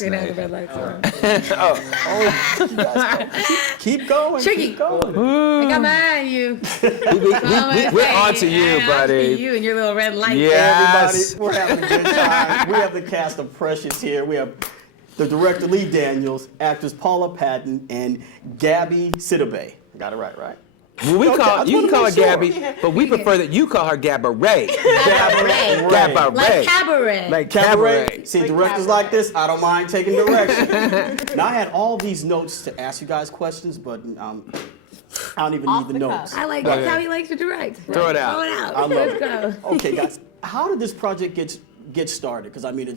last Okay, now night. the red lights on. Keep going. Tricky. Keep going. I got my eye on you. We're on to you, buddy. You and your little red light. Yes. Everybody, we're having a good time. We have the cast of Precious here. We have the director Lee Daniels, actors Paula Patton, and Gabby Sidibe. Got it right? Well, Okay, I just you can wanna call her make sure. Gabby, but we prefer that you call her Gabaret. Cabaret. Gabaret. Like cabaret. Like Cabaret. cabaret. See, directors like this, I don't mind taking direction. Now, I had all these notes to ask you guys questions, but I don't even need the notes. I like that's how he likes to direct. Throw it out. Throw it out. I love Let's it. go. Okay, guys, how did this project get started? Because I mean,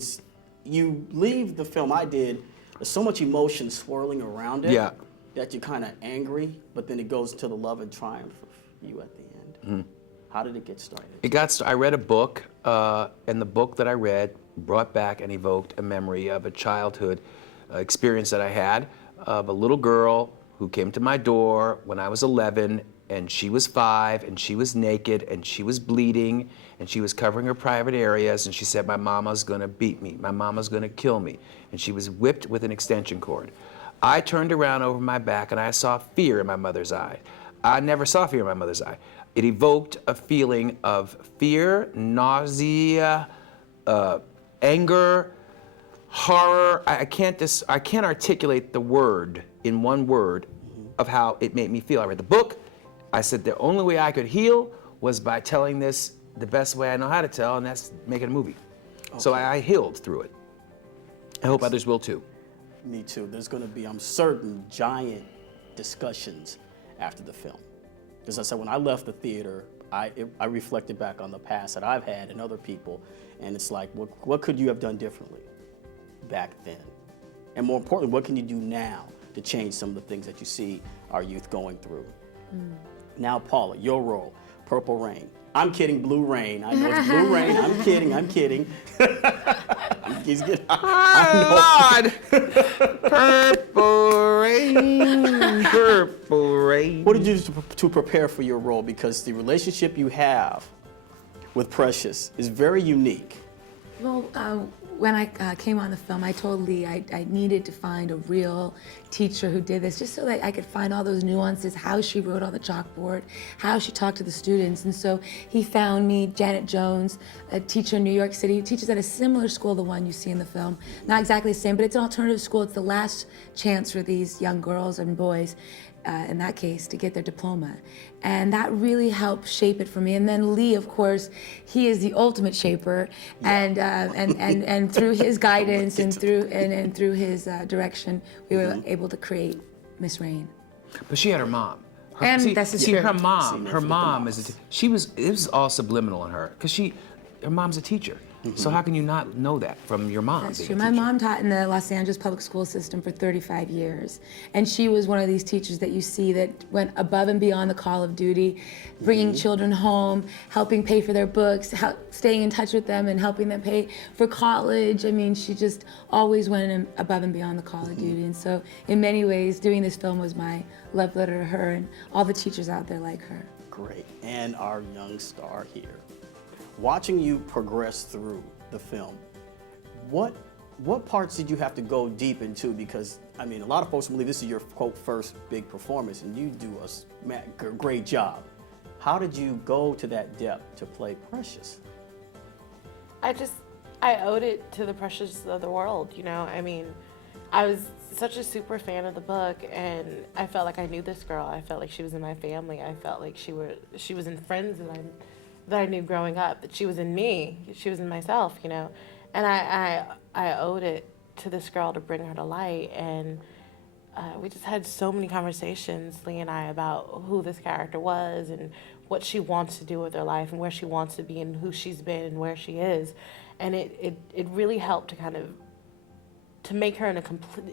you leave the film I did. There's so much emotion swirling around it. Yeah. That you're kind of angry, but then it goes to the love and triumph of you at the end. How did it get started? I read a book, and the book that I read brought back and evoked a memory of a childhood experience that I had of a little girl who came to my door when I was 11, and she was 5, and she was naked, and she was bleeding, and she was covering her private areas, and she said, "My mama's gonna beat me. My mama's gonna kill me." And she was whipped with an extension cord. I turned around over my back and I saw fear in my mother's eye. I never saw fear in my mother's eye. It evoked a feeling of fear, nausea, anger, horror. I can't articulate the word in one word of how it made me feel. I read the book. I said the only way I could heal was by telling this the best way I know how to tell, and that's making a movie. Okay. So I healed through it. I hope others will too. Me too. There's going to be, I'm certain, giant discussions after the film. Because I said, when I left the theater, I reflected back on the past that I've had and other people, and it's like, what could you have done differently back then? And more importantly, what can you do now to change some of the things that you see our youth going through? Now, Paula, your role, Purple Rain. I'm kidding, Blue Rain. I know it's Blue Rain. I'm kidding. He's getting, Oh, Lord! Purple rain, purple rain. What did you do to prepare for your role? Because the relationship you have with Precious is very unique. Well, when I came on the film, I told Lee I needed to find a real teacher who did this, just so that I could find all those nuances, how she wrote on the chalkboard, how she talked to the students. And so he found me Janet Jones, a teacher in New York City, who teaches at a similar school to the one you see in the film. Not exactly the same, but it's an alternative school. It's the last chance for these young girls and boys, in that case, to get their diploma. And that really helped shape it for me. And then Lee, of course, he is the ultimate shaper, and through his guidance and through his direction, we were able to create Miss Rain. But she had her mom. That's see, true. her mom is it was all subliminal in her, because her mom's a teacher. So how can you not know that from your mom? That's true. My mom taught in the Los Angeles public school system for 35 years. And she was one of these teachers that you see that went above and beyond the call of duty, bringing children home, helping pay for their books, staying in touch with them and helping them pay for college. I mean, she just always went above and beyond the call of duty. And so in many ways, doing this film was my love letter to her and all the teachers out there like her. Great. And our young star here. Watching you progress through the film, what parts did you have to go deep into? Because, I mean, a lot of folks believe this is your, quote, first big performance, and you do a great job. How did you go to that depth to play Precious? I owed it to the Precious of the world, you know? I mean, I was such a super fan of the book, and I felt like I knew this girl. I felt like she was in my family. I felt like she was in friends that I knew growing up, that she was in me, she was in myself, you know? And I owed it to this girl to bring her to light, and we just had so many conversations, Lee and I, about who this character was and what she wants to do with her life and where she wants to be and who she's been and where she is. And it really helped to kind of, to make her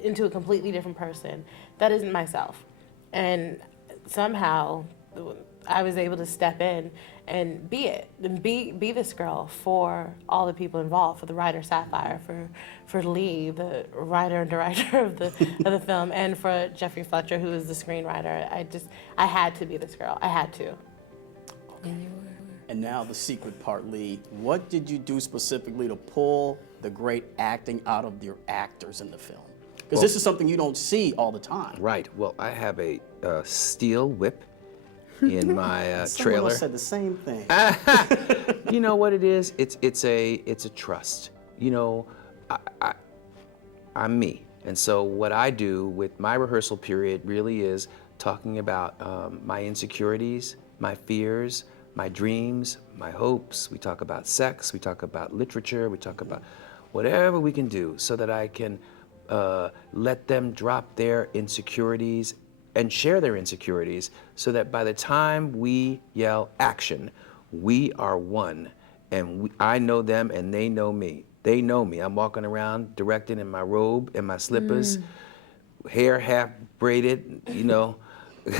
into a completely different person that isn't myself. And somehow I was able to step in and be it, and be this girl for all the people involved, for the writer Sapphire, for Lee, the writer and director of the film, and for Jeffrey Fletcher, who is the screenwriter. I had to be this girl. I had to. And now the secret part, Lee. What did you do specifically to pull the great acting out of your actors in the film? Because this is something you don't see all the time. Right. Well, I have a steel whip in my Someone trailer. else said the same thing. You know what it is? It's a trust. You know, I'm me, and so what I do with my rehearsal period really is talking about my insecurities, my fears, my dreams, my hopes. We talk about sex. We talk about literature. We talk about whatever we can do so that I can let them drop their insecurities and share their insecurities so that by the time we yell action, we are one. And I know them and they know me. They know me. I'm walking around directing in my robe and my slippers, hair half braided, you know. I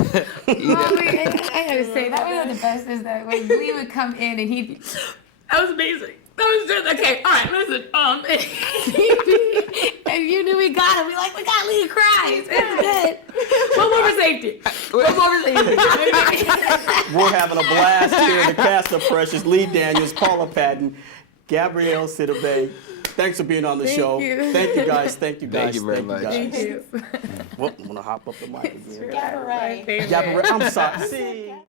gotta say, that was one of the best is that when Lee would come in and he'd be, that was amazing. That was just, okay, all right, listen, and you knew we got him. We got Lee cries. It's good. One more for safety. One more for safety. We're having a blast here in the cast of Precious. Lee Daniels, Paula Patton, Gabrielle Sidibe. Thanks for being on the show. you. Thank you guys. Thank you guys. Thank you very much. guys. Thank you. Well, I'm gonna hop up the mic again. Cabaret. Gabrielle, I'm sorry. See.